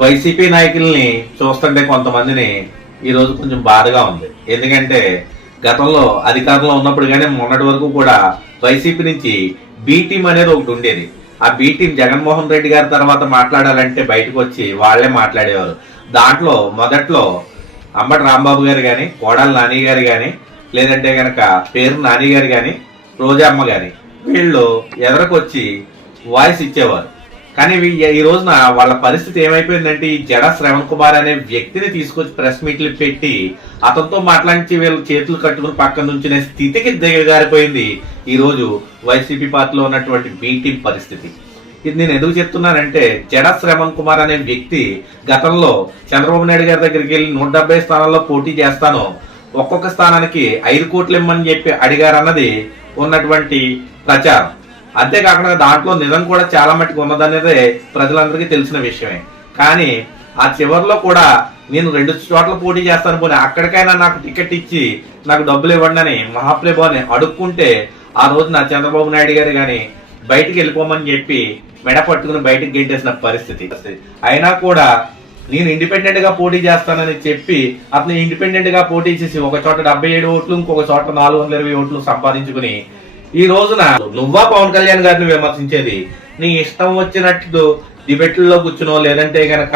YCP నాయకుల్ని చూస్తుంటే కొంతమందిని ఈ రోజు కొంచెం బాధగా ఉంది. ఎందుకంటే గతంలో అధికారంలో ఉన్నప్పుడు కానీ మొన్నటి వరకు కూడా వైసీపీ నుంచి బి టీం అనేది ఒకటి ఉండేది. ఆ బి టీం జగన్మోహన్ రెడ్డి గారి తర్వాత మాట్లాడాలంటే బయటకు వచ్చి వాళ్లే మాట్లాడేవారు. దాంట్లో మొదట్లో అంబటి రాంబాబు గారు కానీ, కోడాల నాని గారు కానీ, లేదంటే గనక పేరు నాని గారు కానీ, రోజమ్మ గాని వీళ్ళు ఎదరకొచ్చి వాయిస్ ఇచ్చేవారు. కానీ ఈ రోజున వాళ్ళ పరిస్థితి ఏమైపోయిందంటే ఈ జడ శ్రవణ్ కుమార్ అనే వ్యక్తిని తీసుకొచ్చి ప్రెస్ మీట్లు పెట్టి అతనితో మాట్లాడించి వీళ్ళు చేతులు కట్టుకుని పక్కన నుంచునే స్థితికి దిగజారిపోయింది ఈ రోజు వైసీపీ పార్టీలో ఉన్నటువంటి బి టీం పరిస్థితి. ఇది నేను ఎందుకు చెప్తున్నానంటే జడ శ్రవణ్ కుమార్ అనే వ్యక్తి గతంలో చంద్రబాబు నాయుడు గారి దగ్గరికి వెళ్ళి 170 స్థానాల్లో పోటీ చేస్తాను, ఒక్కొక్క స్థానానికి 5 కోట్లు ఇమ్మని చెప్పి అడిగారన్నది ఉన్నటువంటి ప్రచారం. అంతేకాకుండా దాంట్లో నిజం కూడా చాలా మట్టుకు ఉన్నదనేదే ప్రజలందరికీ తెలిసిన విషయమే. కానీ ఆ చివరిలో కూడా నేను 2 చోట్ల పోటీ చేస్తాను పోనీ అక్కడికైనా నాకు టికెట్ ఇచ్చి నాకు డబ్బులు ఇవ్వండి అని మహాప్రభుని అడుక్కుంటే ఆ రోజు నా చంద్రబాబు నాయుడు గారు కానీ బయటికి వెళ్ళిపోమని చెప్పి మెడ పట్టుకుని బయటికి గెంటేసిన పరిస్థితి. అయినా కూడా నేను ఇండిపెండెంట్ గా పోటీ చేస్తానని చెప్పి అతను ఇండిపెండెంట్ గా పోటీ చేసి ఒక చోట 77 ఓట్లు, ఇంకొక చోట 420 ఓట్లు సంపాదించుకుని ఈ రోజున నువ్వా పవన్ కళ్యాణ్ గారిని విమర్శించేది? నీ ఇష్టం వచ్చినట్టు డిబేట్లలో కూర్చునో లేదంటే గనక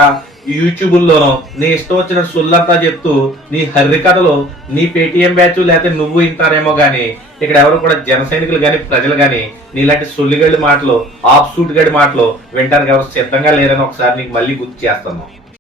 యూట్యూబుల్లోనో నీ ఇష్టం వచ్చిన సొల్లంతా చెప్తూ నీ హర్రికథలు నీ పేటీఎం బ్యాచ్ లేకపోతే నువ్వు ఇంటారేమో గానీ ఇక్కడ ఎవరు కూడా జన సైనికులు గాని ప్రజలు గాని నీలాంటి సొల్లిగడి మాటలు ఆఫ్ సూట్ గడి మాటలు వింటానికి ఎవరు సిద్ధంగా లేరని ఒకసారి నీకు మళ్ళీ గుర్తు చేస్తున్నాం.